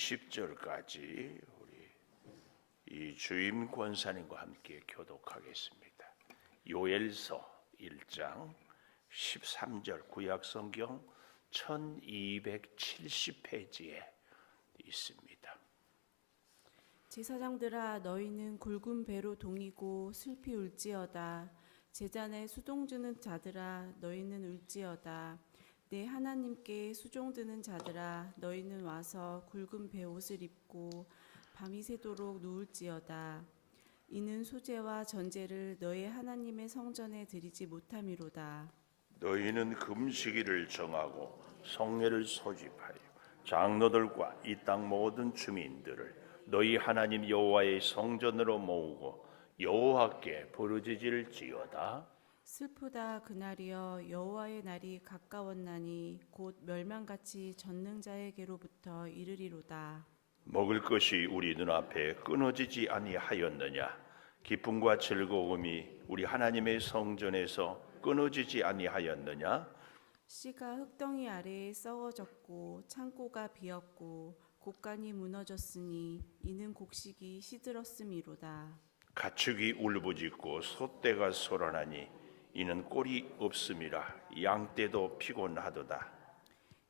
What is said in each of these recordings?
20절까지 우리 이 주임 권사님과 함께 교독하겠습니다. 요엘서 1장 13절 구약성경 1270페이지에 있습니다. 제사장들아, 너희는 굵은 배로 동이고 슬피 울지어다. 제잔에 수종드는 자들아, 너희는 울지어다. 내 하나님께 수종드는 자들아, 너희는 와서 굵은 베옷을 입고 밤이 새도록 누울지어다. 이는 소제와 전제를 너희 하나님의 성전에 드리지 못함이로다. 너희는 금식일을 정하고 성례를 소집하여 장로들과 이 땅 모든 주민들을 너희 하나님 여호와의 성전으로 모으고 여호와께 부르짖을지어다. 슬프다 그날이여, 여호와의 날이 가까웠나니 곧 멸망같이 전능자에게로부터 이르리로다. 먹을 것이 우리 눈앞에 끊어지지 아니하였느냐? 기쁨과 즐거움이 우리 하나님의 성전에서 끊어지지 아니하였느냐? 씨가 흙덩이 아래에 썩어졌고 창고가 비었고 곡간이 무너졌으니 이는 곡식이 시들었음이로다. 가축이 울부짖고 소떼가 소란하니 이는 꼴이 없음이라. 양떼도 피곤하도다.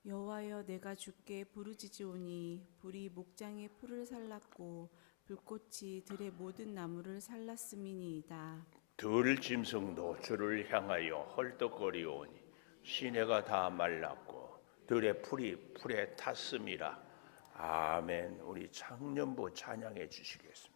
여호와여, 내가 주께 부르짖으오니 불이 목장의 풀을 살랐고 불꽃이 들의 모든 나무를 살랐음이니이다. 들 짐승도 주를 향하여 헐떡거리오니 시내가 다 말랐고 들의 풀이 풀에 탔음이라. 아멘. 우리 창년부 찬양해 주시겠습니다.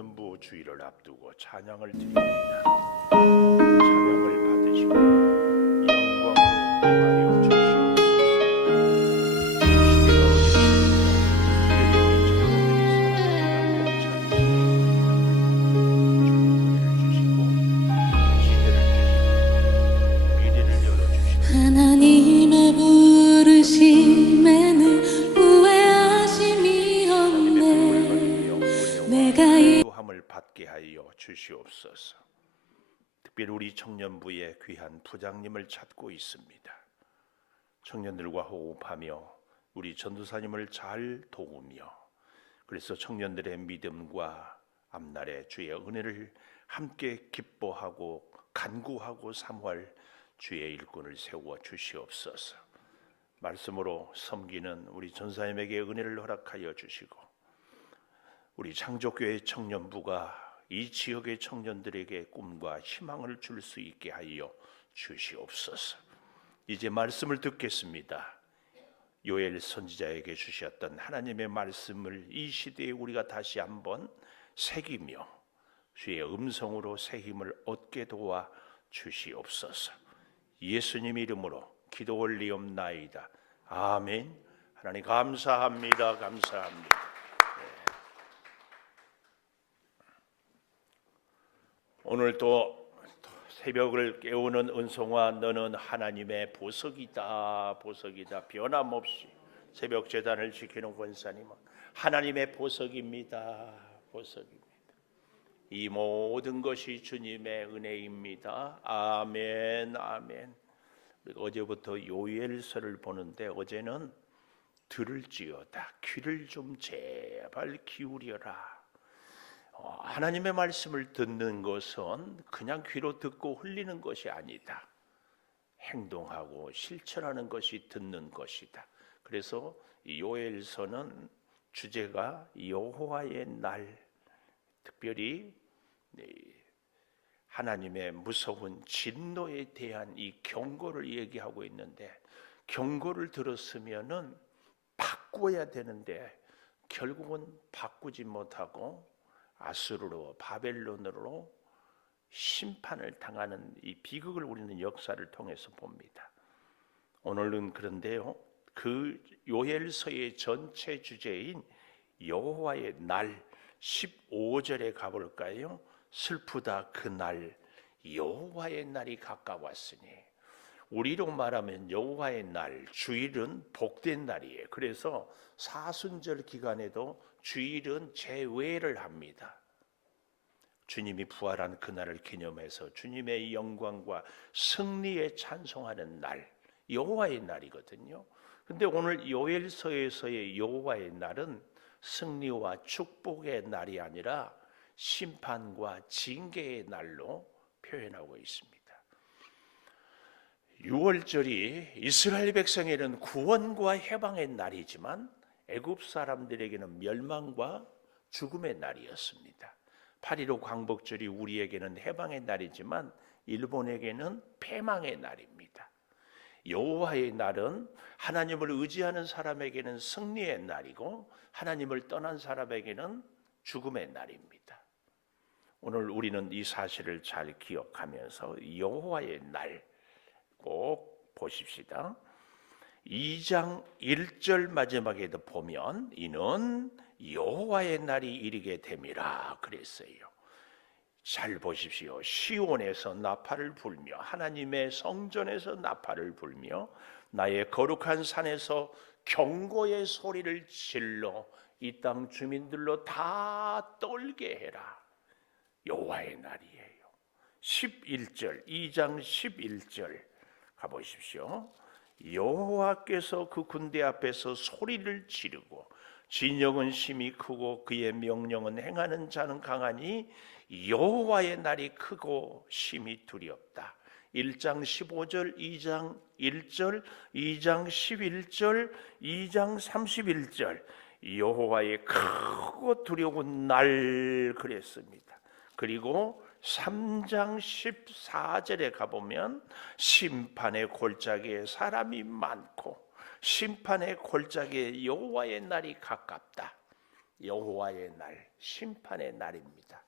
청년부 주일을 앞두고 찬양을 드립니다. 찬양을 받으시고 영광으로 임하여 주시옵소서. 시대가 어렵습니다. 특별히 우리 청년들이 살아가는 복 찾으시고 시대를 주시고 미래를 열어주시고 하나님의 부르심에는 후회하심이 없네. 내가 함을 받게 하여 주시옵소서. 특별히 우리 청년부의 귀한 부장님을 찾고 있습니다. 청년들과 호흡하며 우리 전도사님을 잘 도우며 그래서 청년들의 믿음과 앞날의 주의 은혜를 함께 기뻐하고 간구하고 사모할 주의 일꾼을 세워 주시옵소서. 말씀으로 섬기는 우리 전사님에게 은혜를 허락하여 주시고 우리 창조교회 청년부가 이 지역의 청년들에게 꿈과 희망을 줄 수 있게 하여 주시옵소서. 이제 말씀을 듣겠습니다. 요엘 선지자에게 주셨던 하나님의 말씀을 이 시대에 우리가 다시 한번 새기며 주의 음성으로 새 힘을 얻게 도와 주시옵소서. 예수님 이름으로 기도 올리옵나이다. 아멘. 하나님 감사합니다. 감사합니다. 오늘 또 새벽을 깨우는 은송아 너는 하나님의 보석이다. 보석이다. 변함없이 새벽 제단을 지키는 권사님은 하나님의 보석입니다. 보석입니다. 이 모든 것이 주님의 은혜입니다. 아멘. 아멘. 어제부터 요엘서를 보는데 어제는 들을지어다. 귀를 좀 제발 기울여라. 하나님의 말씀을 듣는 것은 그냥 귀로 듣고 흘리는 것이 아니다. 행동하고 실천하는 것이 듣는 것이다. 그래서 요엘서는 주제가 여호와의 날, 특별히 하나님의 무서운 진노에 대한 이 경고를 얘기하고 있는데 경고를 들었으면은 바꿔야 되는데 결국은 바꾸지 못하고 아수르로 바벨론으로 심판을 당하는 이 비극을 우리는 역사를 통해서 봅니다. 오늘은 그런데요, 그 요엘서의 전체 주제인 여호와의 날 15절에 가볼까요? 슬프다 그날 여호와의 날이 가까웠으니. 우리로 말하면 여호와의 날, 주일은 복된 날이에요. 그래서 사순절 기간에도 주일은 제외를 합니다. 주님이 부활한 그날을 기념해서 주님의 영광과 승리에 찬송하는 날, 여호와의 날이거든요. 근데 오늘 요엘서에서의 여호와의 날은 승리와 축복의 날이 아니라 심판과 징계의 날로 표현하고 있습니다. 6월절이 이스라엘 백성에게는 구원과 해방의 날이지만 애굽 사람들에게는 멸망과 죽음의 날이었습니다. 8.15 광복절이 우리에게는 해방의 날이지만 일본에게는 패망의 날입니다. 여호와의 날은 하나님을 의지하는 사람에게는 승리의 날이고 하나님을 떠난 사람에게는 죽음의 날입니다. 오늘 우리는 이 사실을 잘 기억하면서 여호와의 날 꼭 보십시다. 2장 1절 마지막에도 보면 이는 여호와의 날이 이르게 됨이라 그랬어요. 잘 보십시오. 시온에서 나팔을 불며 하나님의 성전에서 나팔을 불며 나의 거룩한 산에서 경고의 소리를 질러 이 땅 주민들로 다 떨게 해라. 여호와의 날이에요. 11절 2장 11절 가보십시오. 여호와께서 그 군대 앞에서 소리를 지르고 진영은 심히 크고 그의 명령은 행하는 자는 강하니 여호와의 날이 크고 심히 두렵다. 1장 15절 2장 1절 2장 11절 2장 31절 여호와의 크고 두려운 날 그랬습니다. 그리고 3장 14절에 가보면 심판의 골짜기에 사람이 많고 심판의 골짜기에 여호와의 날이 가깝다. 여호와의 날, 심판의 날입니다.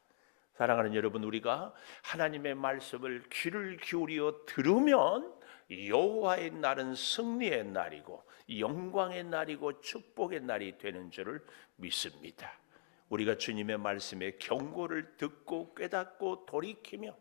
사랑하는 여러분, 우리가 하나님의 말씀을 귀를 기울여 들으면 여호와의 날은 승리의 날이고 영광의 날이고 축복의 날이 되는 줄을 믿습니다. 우리가 주님의 말씀에 경고를 듣고 깨닫고 돌이키며,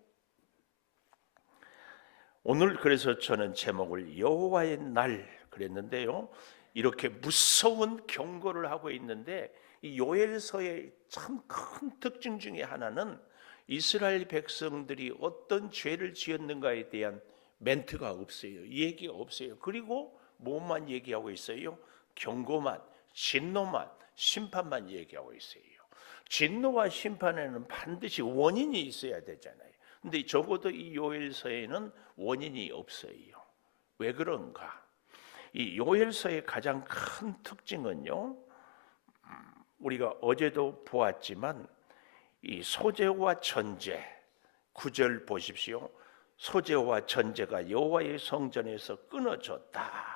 오늘 그래서 저는 제목을 여호와의 날 그랬는데요, 이렇게 무서운 경고를 하고 있는데 이 요엘서의 참 큰 특징 중에 하나는 이스라엘 백성들이 어떤 죄를 지었는가에 대한 멘트가 없어요. 얘기가 없어요. 그리고 뭐만 얘기하고 있어요? 경고만, 진노만, 심판만 얘기하고 있어요. 진노와 심판에는 반드시 원인이 있어야 되잖아요. 근데 적어도 이 요엘서에는 원인이 없어요. 왜 그런가? 이 요엘서의 가장 큰 특징은요, 우리가 어제도 보았지만 이 소재와 전제, 9절 보십시오. 소재와 전제가 여호와의 성전에서 끊어졌다.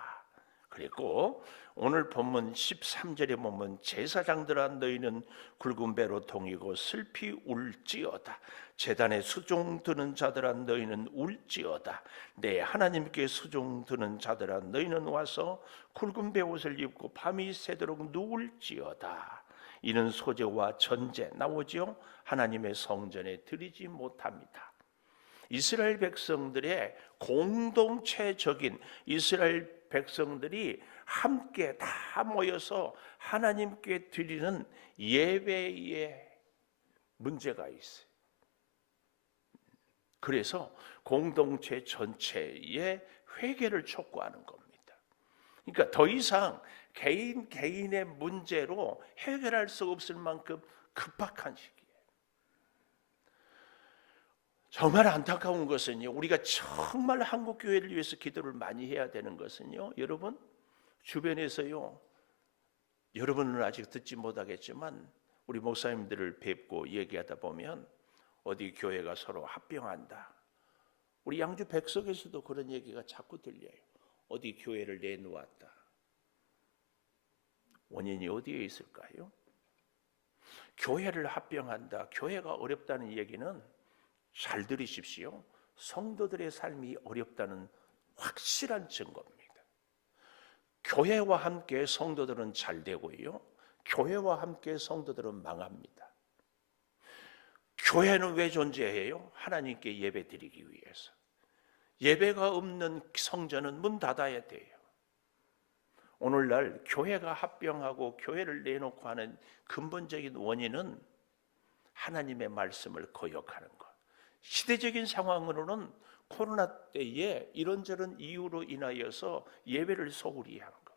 그리고 오늘 본문 13절에 보면 제사장들아 너희는 굵은 배로 동이고 슬피 울지어다. 제단에 수종 드는 자들아 너희는 울지어다. 내 하나님께 수종 드는 자들아 너희는 와서 굵은 배 옷을 입고 밤이 새도록 누울지어다. 이는 소재와 전제 나오지요. 하나님의 성전에 드리지 못합니다. 이스라엘 백성들의 공동체적인, 이스라엘 백성들이 함께 다 모여서 하나님께 드리는 예배의 문제가 있어요. 그래서 공동체 전체의 회개를 촉구하는 겁니다. 그러니까 더 이상 개인의 문제로 해결할 수 없을 만큼 급박한 시기예요. 정말 안타까운 것은요, 우리가 정말 한국 교회를 위해서 기도를 많이 해야 되는 것은요, 여러분 주변에서요, 여러분은 아직 듣지 못하겠지만 우리 목사님들을 뵙고 얘기하다 보면 어디 교회가 서로 합병한다. 우리 양주 백석에서도 그런 얘기가 자꾸 들려요. 어디 교회를 내놓았다. 원인이 어디에 있을까요? 교회를 합병한다, 교회가 어렵다는 얘기는, 잘 들으십시오, 성도들의 삶이 어렵다는 확실한 증거입니다. 교회와 함께 성도들은 잘 되고요, 교회와 함께 성도들은 망합니다. 교회는 왜 존재해요? 하나님께 예배 드리기 위해서. 예배가 없는 성전은 문 닫아야 돼요. 오늘날 교회가 합병하고 교회를 내놓고 하는 근본적인 원인은 하나님의 말씀을 거역하는 것. 시대적인 상황으로는 코로나 때에 이런저런 이유로 인하여서 예배를 소홀히 하는 것.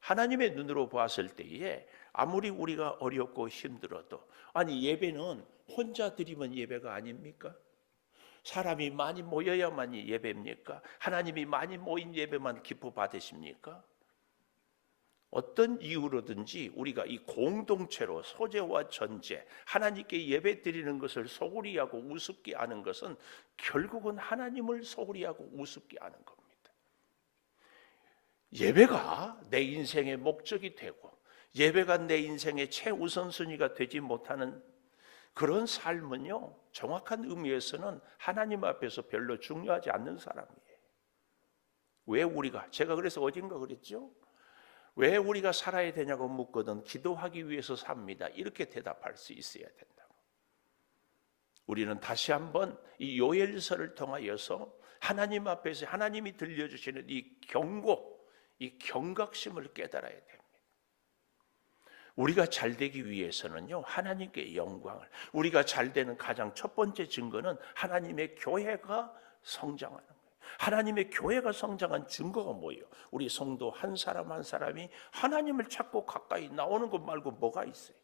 하나님의 눈으로 봤을 때에 아무리 우리가 어렵고 힘들어도, 아니 예배는 혼자 드리면 예배가 아닙니까? 사람이 많이 모여야만이 예배입니까? 하나님이 많이 모인 예배만 기뻐 받으십니까? 어떤 이유로든지 우리가 이 공동체로 소재와 전제, 하나님께 예배 드리는 것을 소홀히 하고 우습게 하는 것은 결국은 하나님을 소홀히 하고 우습게 하는 겁니다. 예배가 내 인생의 목적이 되고 예배가 내 인생의 최우선순위가 되지 못하는 그런 삶은요, 정확한 의미에서는 하나님 앞에서 별로 중요하지 않는 사람이에요. 왜 우리가, 제가 그래서 어딘가 그랬죠? 왜 우리가 살아야 되냐고 묻거든 기도하기 위해서 삽니다, 이렇게 대답할 수 있어야 된다고. 우리는 다시 한번 이 요엘서를 통하여서 하나님 앞에서 하나님이 들려주시는 이 경고, 이 경각심을 깨달아야 됩니다. 우리가 잘 되기 위해서는요, 하나님께 영광을, 우리가 잘 되는 가장 첫 번째 증거는 하나님의 교회가 성장하는 거예요. 하나님의 교회가 성장한 증거가 뭐예요? 우리 성도 한 사람 한 사람이 하나님을 찾고 가까이 나오는 것 말고 뭐가 있어요?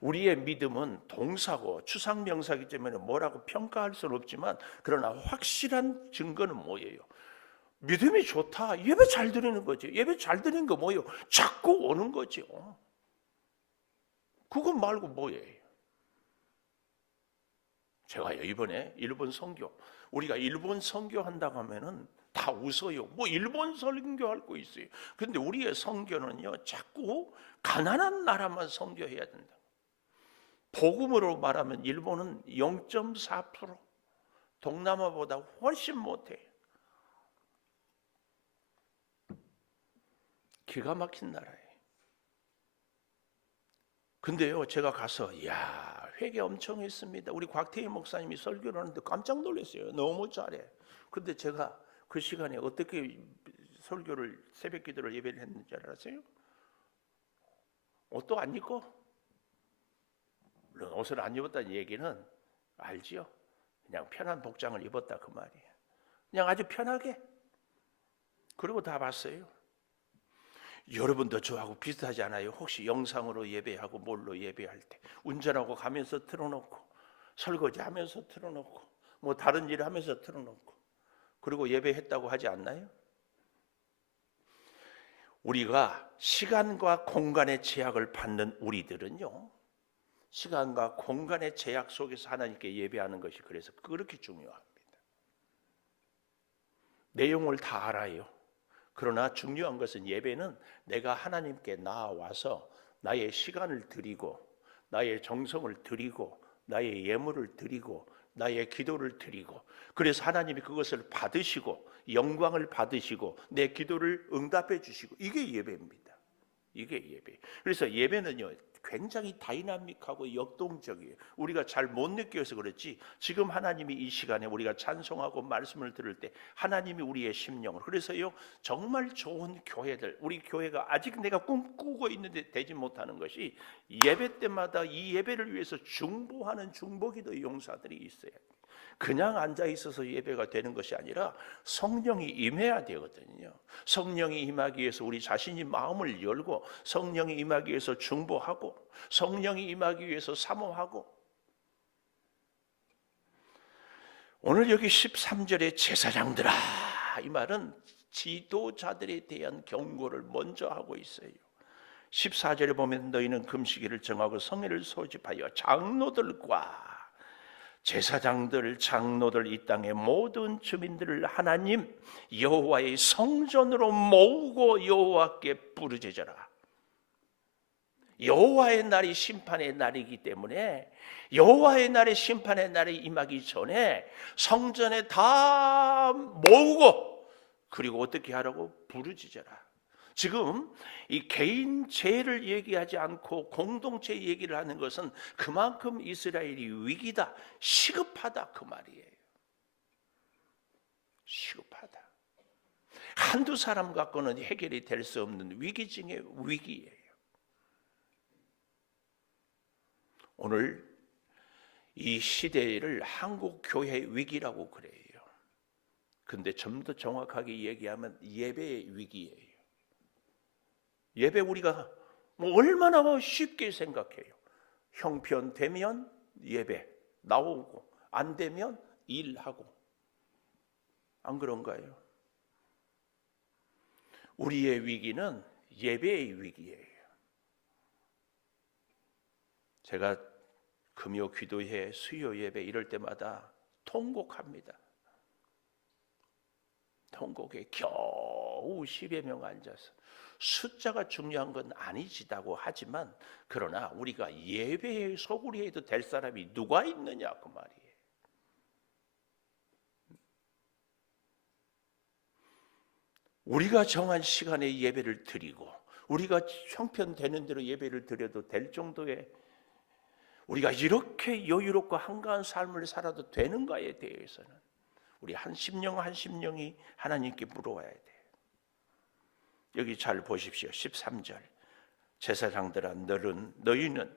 우리의 믿음은 동사고 추상명사이기 때문에 뭐라고 평가할 수는 없지만, 그러나 확실한 증거는 뭐예요? 믿음이 좋다, 예배 잘 드리는 거지. 예배 잘 드리는 거 뭐예요? 자꾸 오는 거죠. 그거 말고 뭐예요? 제가 이번에 일본 선교, 우리가 일본 선교한다고 하면은 다 웃어요. 뭐 일본 선교할 거 있어요. 근데 우리의 선교는요, 자꾸 가난한 나라만 선교해야 된다. 복음으로 말하면 일본은 0.4%, 동남아보다 훨씬 못해. 기가 막힌 나라예요. 근데요, 제가 가서 회개 엄청 했습니다. 우리 곽태희 목사님이 설교를 하는데 깜짝 놀랐어요. 너무 잘해. 근데 제가 그 시간에 어떻게 설교를, 새벽 기도를 예배를 했는지 알았어요? 옷도 안 입고, 물론 옷을 안 입었다는 얘기는 알지요? 그냥 편한 복장을 입었다 그 말이에요. 그냥 아주 편하게. 그리고 다 봤어요. 여러분도 저하고 비슷하지 않아요? 혹시 영상으로 예배하고 뭘로 예배할 때 운전하고 가면서 틀어놓고, 설거지하면서 틀어놓고, 뭐 다른 일 하면서 틀어놓고, 그리고 예배했다고 하지 않나요? 우리가 시간과 공간의 제약을 받는 우리들은요, 시간과 공간의 제약 속에서 하나님께 예배하는 것이 그래서 그렇게 중요합니다. 내용을 다 알아요. 그러나 중요한 것은 예배는 내가 하나님께 나아와서 나의 시간을 드리고, 나의 정성을 드리고, 나의 예물을 드리고, 나의 기도를 드리고, 그래서 하나님이 그것을 받으시고 영광을 받으시고 내 기도를 응답해 주시고, 이게 예배입니다. 이게 예배. 그래서 예배는요, 굉장히 다이나믹하고 역동적이에요. 우리가 잘 못 느껴서 그렇지, 지금 하나님이 이 시간에 우리가 찬송하고 말씀을 들을 때 하나님이 우리의 심령을, 그래서요, 정말 좋은 교회들, 우리 교회가 아직 내가 꿈꾸고 있는데 되지 못하는 것이, 예배 때마다 이 예배를 위해서 중보하는 중보기도 용사들이 있어야 돼요. 그냥 앉아 있어서 예배가 되는 것이 아니라 성령이 임해야 되거든요. 성령이 임하기 위해서 우리 자신이 마음을 열고, 성령이 임하기 위해서 중보하고, 성령이 임하기 위해서 사모하고. 오늘 여기 13절에 제사장들아, 이 말은 지도자들에 대한 경고를 먼저 하고 있어요. 14절에 보면 너희는 금식일을 정하고 성회를 소집하여 장로들과 제사장들, 장로들, 이 땅의 모든 주민들을 하나님 여호와의 성전으로 모으고 여호와께 부르짖어라. 여호와의 날이 심판의 날이기 때문에 여호와의 날에 심판의 날이 임하기 전에 성전에 다 모으고, 그리고 어떻게 하라고? 부르짖어라. 지금 이 개인 죄를 얘기하지 않고 공동체 얘기를 하는 것은 그만큼 이스라엘이 위기다, 시급하다 그 말이에요. 시급하다. 한두 사람 갖고는 해결이 될 수 없는 위기 중의 위기예요. 오늘 이 시대를 한국 교회 위기라고 그래요. 근데 좀 더 정확하게 얘기하면 예배의 위기예요. 예배 우리가 뭐 얼마나 쉽게 생각해요. 형편되면 예배 나오고, 안 되면 일하고. 안 그런가요? 우리의 위기는 예배의 위기예요. 제가 금요 기도회, 수요 예배 이럴 때마다 통곡합니다. 통곡에 겨우 10여 명 앉아서, 숫자가 중요한 건 아니지다고 하지만, 그러나 우리가 예배에 소홀히 해도 될 사람이 누가 있느냐 그 말이에요. 우리가 정한 시간에 예배를 드리고, 우리가 형편되는 대로 예배를 드려도 될 정도의, 우리가 이렇게 여유롭고 한가한 삶을 살아도 되는가에 대해서는 우리 한 심령 한 심령이 하나님께 물어봐야 돼요. 여기 잘 보십시오. 13절. 제사장들아, 너희는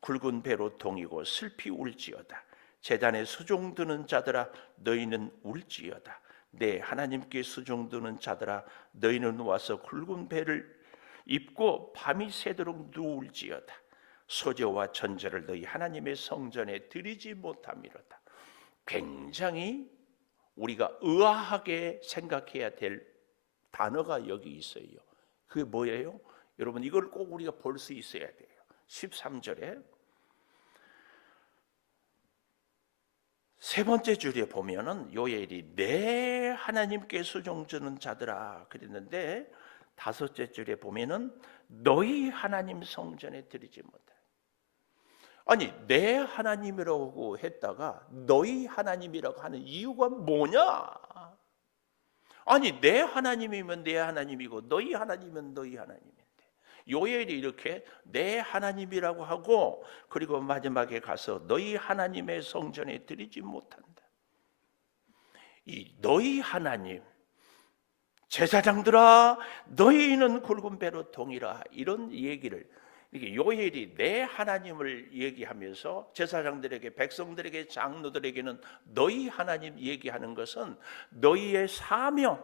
굵은 배로 동이고 슬피 울지어다. 제단에 수종 드는 자들아, 너희는 울지어다. 내 하나님께 수종 드는 자들아, 너희는 와서 굵은 배를 입고 밤이 새도록 누울지어다. 소제와 전제를 너희 하나님의 성전에 드리지 못함이로다. 굉장히 우리가 의아하게 생각해야 될 단어가 여기 있어요. 그게 뭐예요? 여러분, 이걸 꼭 우리가 볼 수 있어야 돼요. 13절에 세 번째 줄에 보면은 요엘이 내 하나님께 수종드는 자들아 그랬는데, 다섯째 줄에 보면은 너희 하나님 성전에 드리지 못해. 아니, 내 하나님이라고 했다가 너희 하나님이라고 하는 이유가 뭐냐? 아니, 내 하나님이면 내 하나님이고 너희 하나님이면 너희 하나님인데, 요엘이 이렇게 내 하나님이라고 하고 그리고 마지막에 가서 너희 하나님의 성전에 드리지 못한다. 이 너희 하나님, 제사장들아 너희는 굵은 배로 동이라, 이런 얘기를 이게 요엘이 내 하나님을 얘기하면서 제사장들에게, 백성들에게, 장로들에게는 너희 하나님 얘기하는 것은 너희의 사명,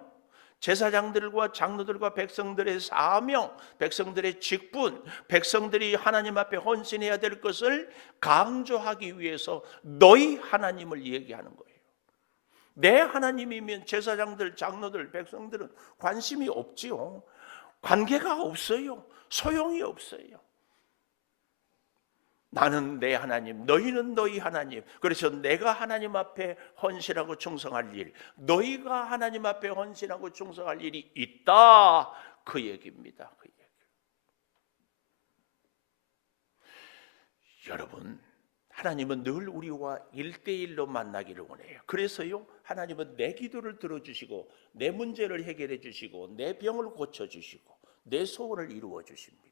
제사장들과 장로들과 백성들의 사명, 백성들의 직분, 백성들이 하나님 앞에 헌신해야 될 것을 강조하기 위해서 너희 하나님을 얘기하는 거예요. 내 하나님이면 제사장들, 장로들, 백성들은 관심이 없지요. 관계가 없어요. 소용이 없어요. 나는 내 하나님, 너희는 너희 하나님. 그래서 내가 하나님 앞에 헌신하고 충성할 일, 너희가 하나님 앞에 헌신하고 충성할 일이 있다, 그 얘기입니다. 그 얘기. 여러분, 하나님은 늘 우리와 1대1로 만나기를 원해요. 그래서요, 하나님은 내 기도를 들어주시고 내 문제를 해결해 주시고 내 병을 고쳐주시고 내 소원을 이루어 주십니다.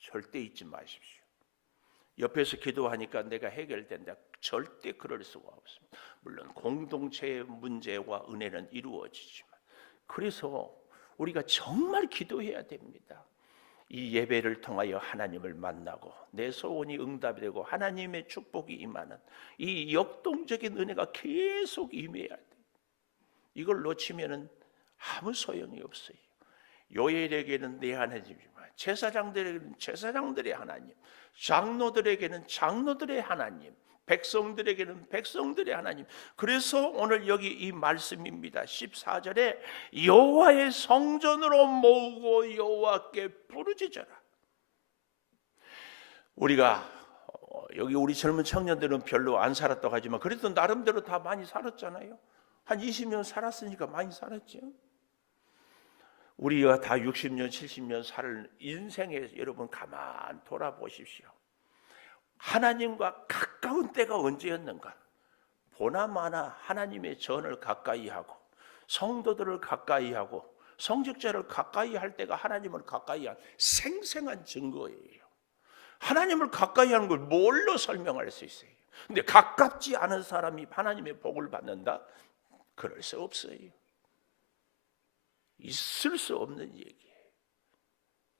절대 잊지 마십시오. 옆에서 기도하니까 내가 해결된다, 절대 그럴 수가 없습니다. 물론 공동체의 문제와 은혜는 이루어지지만, 그래서 우리가 정말 기도해야 됩니다. 이 예배를 통하여 하나님을 만나고 내 소원이 응답이 되고 하나님의 축복이 임하는 이 역동적인 은혜가 계속 임해야 돼요. 이걸 놓치면은 아무 소용이 없어요. 요엘에게는 내 하나님이지만, 제사장들에게는 제사장들의 하나님, 장로들에게는 장로들의 하나님, 백성들에게는 백성들의 하나님. 그래서 오늘 여기 이 말씀입니다. 14절에 여호와의 성전으로 모으고 여호와께 부르짖어라. 우리가 여기 우리 젊은 청년들은 별로 안 살았다고 하지만 그래도 나름대로 다 많이 살았잖아요. 한 20년 살았으니까 많이 살았죠. 우리가 다 60년, 70년 살 인생에 여러분 가만 돌아보십시오. 하나님과 가까운 때가 언제였는가? 보나마나 하나님의 전을 가까이 하고 성도들을 가까이 하고 성직자를 가까이 할 때가 하나님을 가까이 한 생생한 증거예요. 하나님을 가까이 하는 걸 뭘로 설명할 수 있어요? 근데 가깝지 않은 사람이 하나님의 복을 받는다? 그럴 수 없어요. 있을 수 없는 얘기예요.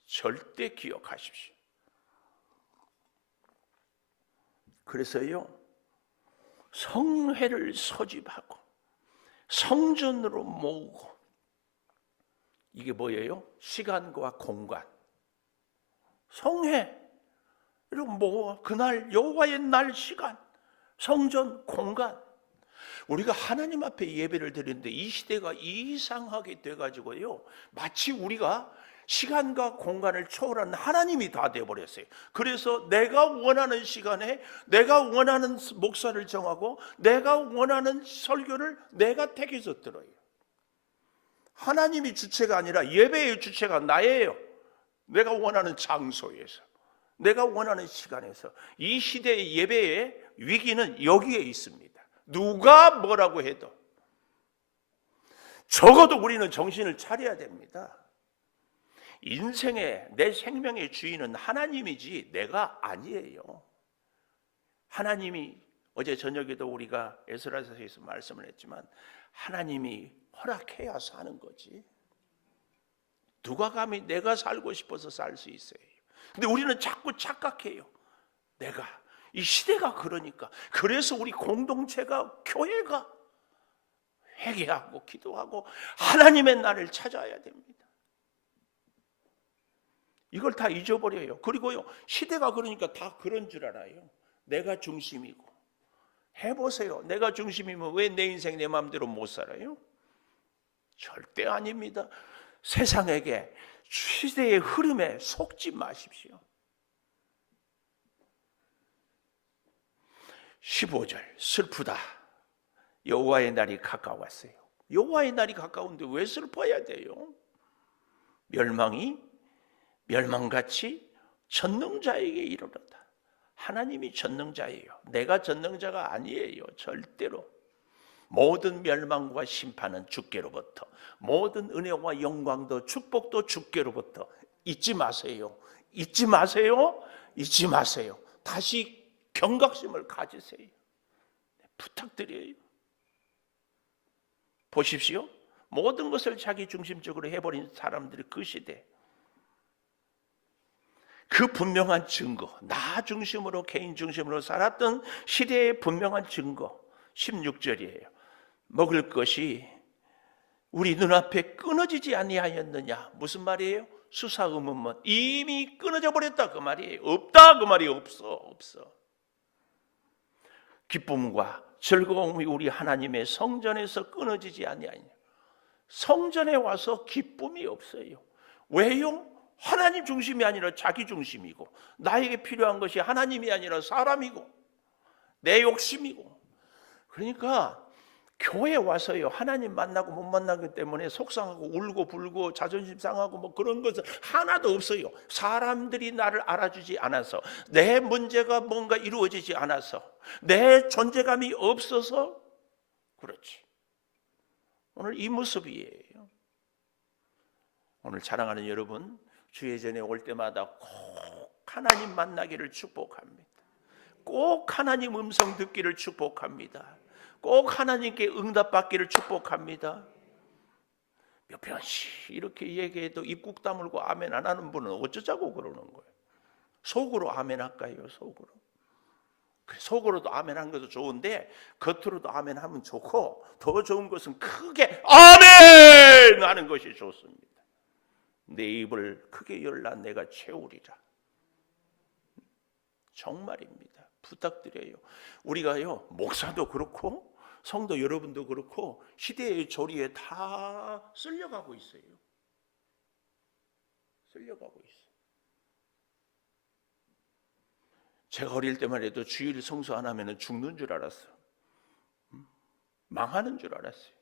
절대 기억하십시오. 그래서요, 성회를 소집하고 성전으로 모으고, 이게 뭐예요? 시간과 공간. 성회, 이런 뭐 그날 여호와의 날 시간, 성전 공간. 우리가 하나님 앞에 예배를 드리는데 이 시대가 이상하게 돼가지고요, 마치 우리가 시간과 공간을 초월한 하나님이 다 돼버렸어요. 그래서 내가 원하는 시간에 내가 원하는 목사를 정하고 내가 원하는 설교를 내가 택해서 들어요. 하나님이 주체가 아니라 예배의 주체가 나예요. 내가 원하는 장소에서, 내가 원하는 시간에서. 이 시대의 예배의 위기는 여기에 있습니다. 누가 뭐라고 해도 적어도 우리는 정신을 차려야 됩니다. 인생의, 내 생명의 주인은 하나님이지 내가 아니에요. 하나님이, 어제 저녁에도 우리가 에스라서에서 말씀을 했지만 하나님이 허락해야 사는 거지. 누가 감히 내가 살고 싶어서 살 수 있어요. 근데 우리는 자꾸 착각해요. 내가, 이 시대가 그러니까. 그래서 우리 공동체가, 교회가 회개하고 기도하고 하나님의 나를 찾아야 됩니다. 이걸 다 잊어버려요. 그리고요, 시대가 그러니까 다 그런 줄 알아요. 내가 중심이고. 해보세요. 내가 중심이면 왜 내 인생 내 마음대로 못 살아요? 절대 아닙니다. 세상에게, 시대의 흐름에 속지 마십시오. 15절 슬프다. 여호와의 날이 가까웠어요. 여호와의 날이 가까운데 왜 슬퍼야 돼요? 멸망이 멸망같이 전능자에게 이르렀다. 하나님이 전능자예요. 내가 전능자가 아니에요. 절대로. 모든 멸망과 심판은 주께로부터, 모든 은혜와 영광도 축복도 주께로부터. 잊지 마세요. 잊지 마세요. 잊지 마세요. 다시 경각심을 가지세요. 부탁드려요. 보십시오. 모든 것을 자기 중심적으로 해버린 사람들이 그 시대, 그 분명한 증거, 나 중심으로 개인 중심으로 살았던 시대의 분명한 증거 16절이에요. 먹을 것이 우리 눈앞에 끊어지지 아니하였느냐. 무슨 말이에요? 수사의문문. 이미 끊어져 버렸다 그 말이에요. 없다 그 말이 없어. 기쁨과 즐거움이 우리 하나님의 성전에서 끊어지지 아니하느냐. 성전에 와서 기쁨이 없어요. 왜요? 하나님 중심이 아니라 자기 중심이고, 나에게 필요한 것이 하나님이 아니라 사람이고 내 욕심이고. 그러니까 교회 와서요, 하나님 만나고 못 만나기 때문에 속상하고 울고 불고 자존심 상하고 뭐 그런 것은 하나도 없어요. 사람들이 나를 알아주지 않아서, 내 문제가 뭔가 이루어지지 않아서, 내 존재감이 없어서 그렇지. 오늘 이 모습이에요. 오늘 사랑하는 여러분, 주의 전에 올 때마다 꼭 하나님 만나기를 축복합니다. 꼭 하나님 음성 듣기를 축복합니다. 꼭 하나님께 응답받기를 축복합니다. 몇 번씩 이렇게 얘기해도 입국 다물고 아멘 안 하는 분은 어쩌자고 그러는 거예요. 속으로 아멘 할까요? 속으로도 아멘 하는 것도 좋은데 겉으로도 아멘 하면 좋고, 더 좋은 것은 크게 아멘 하는 것이 좋습니다. 내 입을 크게 열라 내가 채우리라. 정말입니다. 부탁드려요. 우리가요, 목사도 그렇고 성도 여러분도 그렇고 시대의 조리에 다 쓸려가고 있어요. 제가 어릴 때만 해도 주일 성수 안 하면 죽는 줄 알았어. 망하는 줄 알았어요.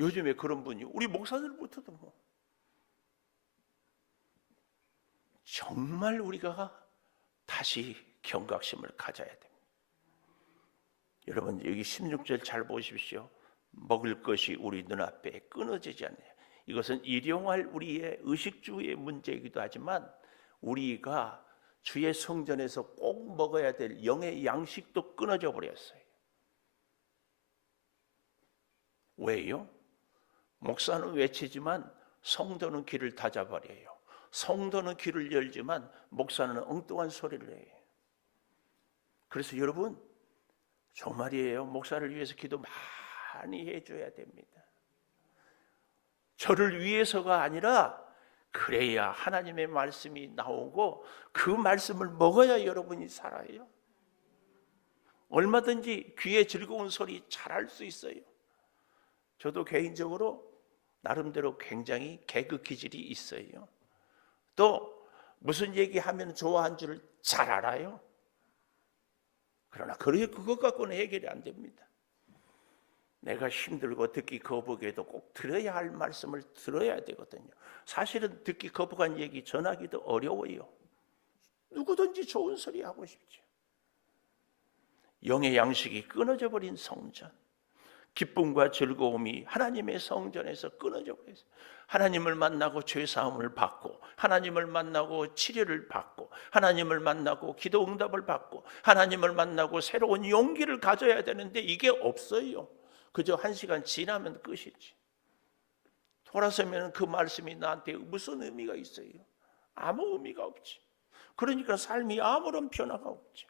요즘에 그런 분이 우리 목사들부터도 뭐. 정말 우리가 다시 경각심을 가져야 됩니다. 여러분, 여기 16절 잘 보십시오. 먹을 것이 우리 눈앞에 끊어지지 않네요. 이것은 일용할 우리의 의식주의 문제이기도 하지만, 우리가 주의 성전에서 꼭 먹어야 될 영의 양식도 끊어져 버렸어요. 왜요? 목사는 외치지만 성도는 귀를 닫아버려요. 성도는 귀를 열지만 목사는 엉뚱한 소리를 해요. 그래서 여러분, 정말이에요. 목사를 위해서 기도 많이 해줘야 됩니다. 저를 위해서가 아니라, 그래야 하나님의 말씀이 나오고 그 말씀을 먹어야 여러분이 살아요. 얼마든지 귀에 즐거운 소리 잘할 수 있어요. 저도 개인적으로 나름대로 굉장히 개그 기질이 있어요. 또 무슨 얘기하면 좋아한 줄 잘 알아요. 그러나 그것 갖고는 해결이 안 됩니다. 내가 힘들고 듣기 거북해도 꼭 들어야 할 말씀을 들어야 되거든요. 사실은 듣기 거북한 얘기 전하기도 어려워요. 누구든지 좋은 소리 하고 싶죠. 영의 양식이 끊어져 버린 성전, 기쁨과 즐거움이 하나님의 성전에서 끊어져 버렸어요. 하나님을 만나고 죄사함을 받고, 하나님을 만나고 치료를 받고, 하나님을 만나고 기도 응답을 받고, 하나님을 만나고 새로운 용기를 가져야 되는데 이게 없어요. 그저 1시간 지나면 끝이지. 돌아서면 그 말씀이 나한테 무슨 의미가 있어요? 아무 의미가 없지. 그러니까 삶이 아무런 변화가 없지.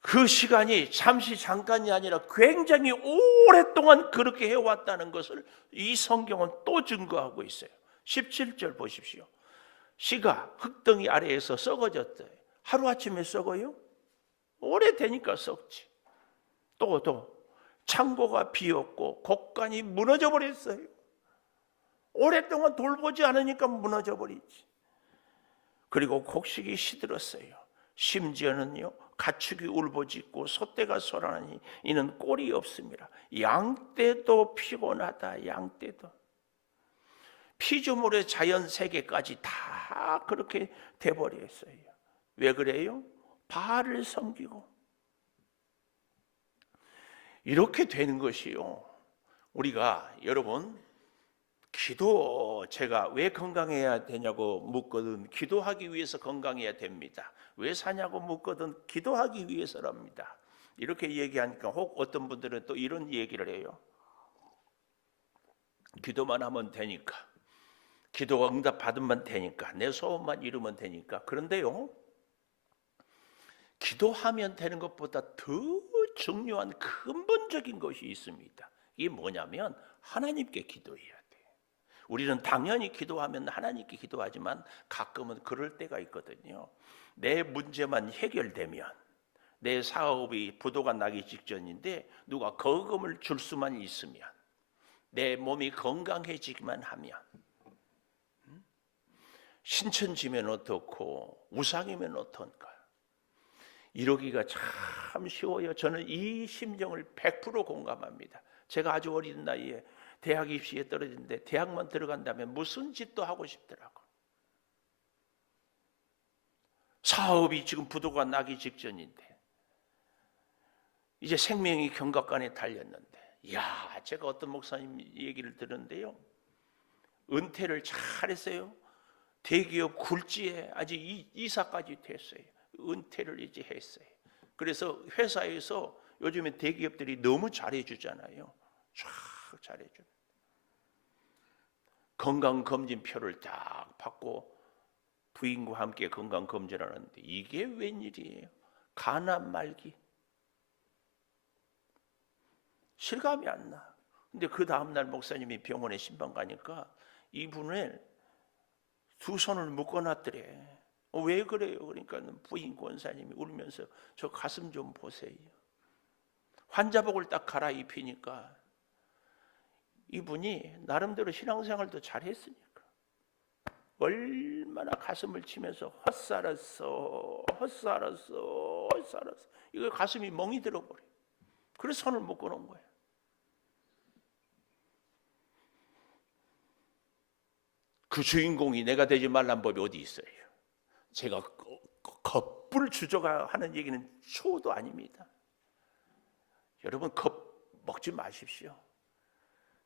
그 시간이 잠깐이 아니라 굉장히 오랫동안 그렇게 해왔다는 것을 이 성경은 또 증거하고 있어요. 17절 보십시오. 씨가 흙덩이 아래에서 썩어졌대. 하루아침에 썩어요? 오래되니까 썩지. 또 창고가 비었고 곡간이 무너져 버렸어요. 오랫동안 돌보지 않으니까 무너져 버리지. 그리고 곡식이 시들었어요. 심지어는요 가축이 울부짖고 소떼가 소란하니 이는 꼴이 없습니다. 양떼도 피곤하다. 양떼도 피조물의 자연 세계까지 다 그렇게 돼버렸어요. 왜 그래요? 바알을 섬기고. 이렇게 되는 것이요. 우리가 여러분 기도, 제가 왜 건강해야 되냐고 묻거든 기도하기 위해서 건강해야 됩니다. 왜 사냐고 묻거든 기도하기 위해서랍니다. 이렇게 얘기하니까 혹 어떤 분들은 또 이런 얘기를 해요. 기도만 하면 되니까, 기도 응답 받으면 되니까, 내 소원만 이루면 되니까. 그런데요, 기도하면 되는 것보다 더 중요한 근본적인 것이 있습니다. 이게 뭐냐면 하나님께 기도해야 돼요. 우리는 당연히 기도하면 하나님께 기도하지만 가끔은 그럴 때가 있거든요. 내 문제만 해결되면, 내 사업이 부도가 나기 직전인데 누가 거금을 줄 수만 있으면, 내 몸이 건강해지기만 하면, 신천지면 어떻고 우상이면 어떤가, 이러기가 참 쉬워요. 저는 이 심정을 100% 공감합니다. 제가 아주 어린 나이에 대학 입시에 떨어졌는데 대학만 들어간다면 무슨 짓도 하고 싶더라고. 사업이 지금 부도가 나기 직전인데 이제 생명이 경각간에 달렸는데, 이야, 제가 어떤 목사님 얘기를 들었는데요, 은퇴를 잘했어요. 대기업 굴지에 아직 이사까지 됐어요. 은퇴를 이제 했어요. 그래서 회사에서 요즘에 대기업들이 너무 잘해주잖아요. 쫙 잘해줘. 건강검진표를 딱 받고 부인과 함께 건강검진을 하는데 이게 웬일이에요? 간암 말기. 실감이 안 나. 근데 그 다음날 목사님이 병원에 신방 가니까 이분을 두 손을 묶어놨더래. 왜 그래요? 그러니까 부인 권사님이 울면서 저 가슴 좀 보세요. 환자복을 딱 갈아입히니까 이분이 나름대로 신앙생활도 잘했으니까 얼마나 가슴을 치면서 헛살았어, 헛살았어, 헛살았어. 이거 가슴이 멍이 들어버려. 그래서 손을 묶어놓은 거예요. 그 주인공이 내가 되지 말란 법이 어디 있어요? 제가 겁을 주저가 하는 얘기는 초도 아닙니다. 여러분 겁 먹지 마십시오.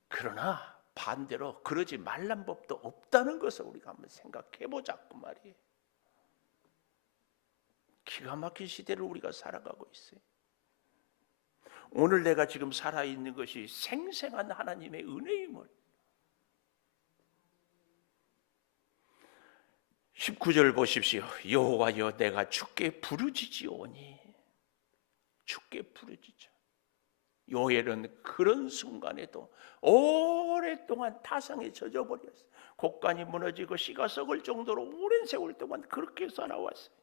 그러나 반대로 그러지 말란 법도 없다는 것을 우리가 한번 생각해 보자고 말이에요. 기가 막힌 시대를 우리가 살아가고 있어요. 오늘 내가 지금 살아있는 것이 생생한 하나님의 은혜임을. 19절 보십시오. 여호와여 내가 주께 부르짖으오니. 주께 부르짖어. 요엘은 그런 순간에도 오랫동안 타성에 젖어버렸어요. 곡간이 무너지고 씨가 썩을 정도로 오랜 세월 동안 그렇게 살아왔어요.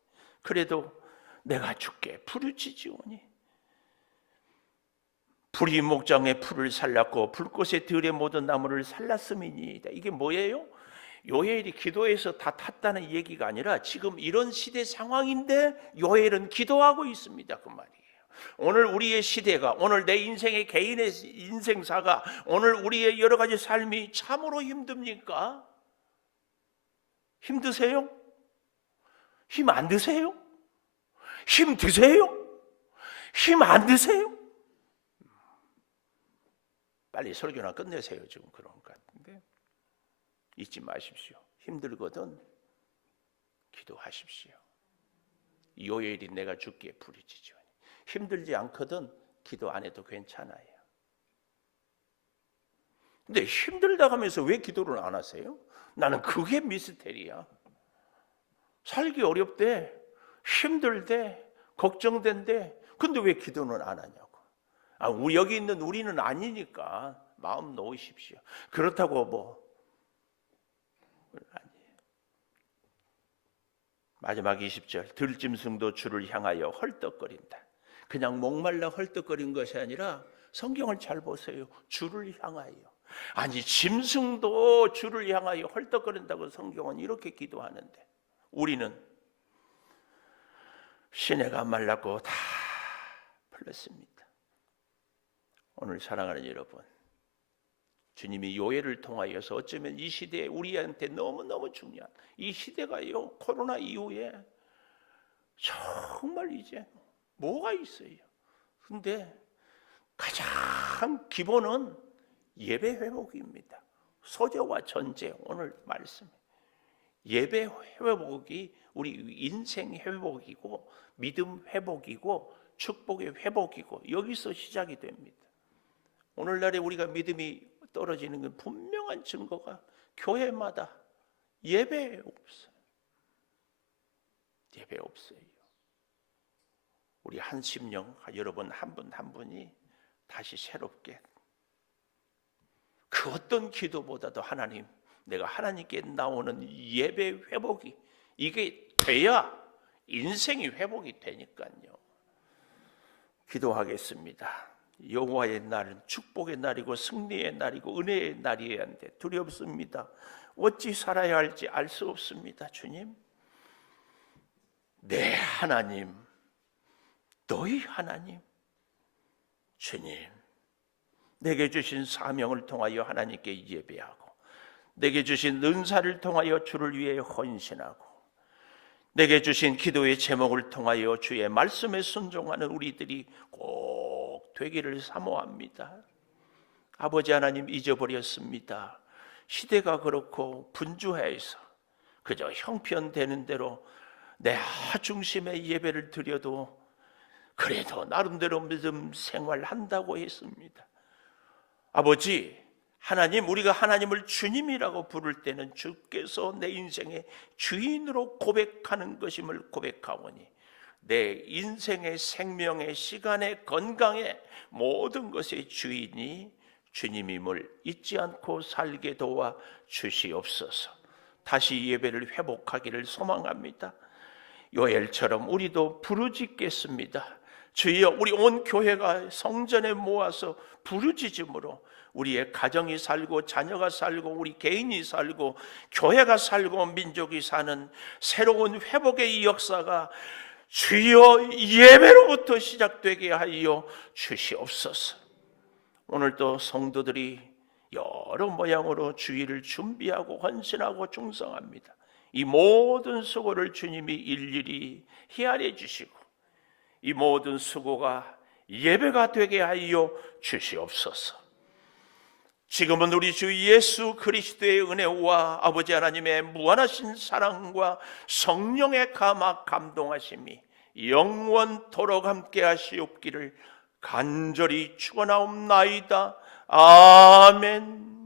그래도 내가 주께 부르짖으오니. 불이 목장의 풀을 살랐고 불꽃의 들의 모든 나무를 살랐음이니이다. 이게 뭐예요? 요엘이 기도해서 다 탔다는 얘기가 아니라 지금 이런 시대 상황인데 요엘은 기도하고 있습니다. 그 말이에요. 오늘 우리의 시대가, 오늘 내 인생의 개인의 인생사가, 오늘 우리의 여러 가지 삶이 참으로 힘듭니까? 힘드세요? 힘 안 드세요? 힘 드세요? 힘 안 드세요? 빨리 설교나 끝내세요. 지금 그런 것 같은데. 잊지 마십시오. 힘들거든 기도하십시오. 요엘이 내가 주께 부르짖으오니. 힘들지 않거든 기도 안 해도 괜찮아요. 근데 힘들다 하면서 왜 기도를 안 하세요? 나는 그게 미스테리야. 살기 어렵대, 힘들대, 걱정된대. 근데 왜 기도는 안 하냐고. 우리 여기 있는 우리는 아니니까 마음 놓으십시오. 그렇다고 뭐 마지막 20절 들짐승도 주를 향하여 헐떡거린다. 그냥 목말라 헐떡거린 것이 아니라 성경을 잘 보세요. 주를 향하여. 아니 짐승도 주를 향하여 헐떡거린다고 성경은 이렇게 기도하는데 우리는 시내가 말랐고 다 풀렸습니다. 오늘 사랑하는 여러분, 주님이 요해를 통하여서 어쩌면 이 시대에 우리한테 너무너무 중요한 이 시대가요, 코로나 이후에 정말 이제 뭐가 있어요. 근데 가장 기본은 예배 회복입니다. 소재와 전제, 오늘 말씀 예배 회복이 우리 인생 회복이고 믿음 회복이고 축복의 회복이고 여기서 시작이 됩니다. 오늘날에 우리가 믿음이 떨어지는 건 분명한 증거가 교회마다 예배 없어요. 예배 없어요. 우리 한심령 여러분 한 분 한 분이 다시 새롭게 그 어떤 기도보다도 하나님, 내가 하나님께 나오는 예배 회복이 이게 돼야 인생이 회복이 되니까요. 기도하겠습니다. 여호와의 날은 축복의 날이고 승리의 날이고 은혜의 날이어야 하는데 두렵습니다. 어찌 살아야 할지 알 수 없습니다. 주님, 내 하나님, 너희 하나님, 주님, 내게 주신 사명을 통하여 하나님께 예배하고 내게 주신 은사를 통하여 주를 위해 헌신하고 내게 주신 기도의 제목을 통하여 주의 말씀에 순종하는 우리들이 꼭 되기를 사모합니다. 아버지 하나님, 잊어버렸습니다. 시대가 그렇고 분주해서 그저 형편되는 대로 내 중심의 예배를 드려도 그래도 나름대로 믿음 생활한다고 했습니다. 아버지 하나님, 우리가 하나님을 주님이라고 부를 때는 주께서 내 인생의 주인으로 고백하는 것임을 고백하오니 내 인생의 생명의 시간의 건강의 모든 것의 주인이 주님임을 잊지 않고 살게 도와 주시옵소서. 다시 예배를 회복하기를 소망합니다. 요엘처럼 우리도 부르짖겠습니다. 주여, 우리 온 교회가 성전에 모아서 부르짖음으로 우리의 가정이 살고 자녀가 살고 우리 개인이 살고 교회가 살고 민족이 사는 새로운 회복의 이 역사가 주여 예배로부터 시작되게 하여 주시옵소서. 오늘도 성도들이 여러 모양으로 주일을 준비하고 헌신하고 충성합니다. 이 모든 수고를 주님이 일일이 헤아려 주시고 이 모든 수고가 예배가 되게 하여 주시옵소서. 지금은 우리 주 예수 그리스도의 은혜와 아버지 하나님의 무한하신 사랑과 성령의 감화 감동하심이 영원토록 함께 하시옵기를 간절히 축원하옵나이다. 아멘.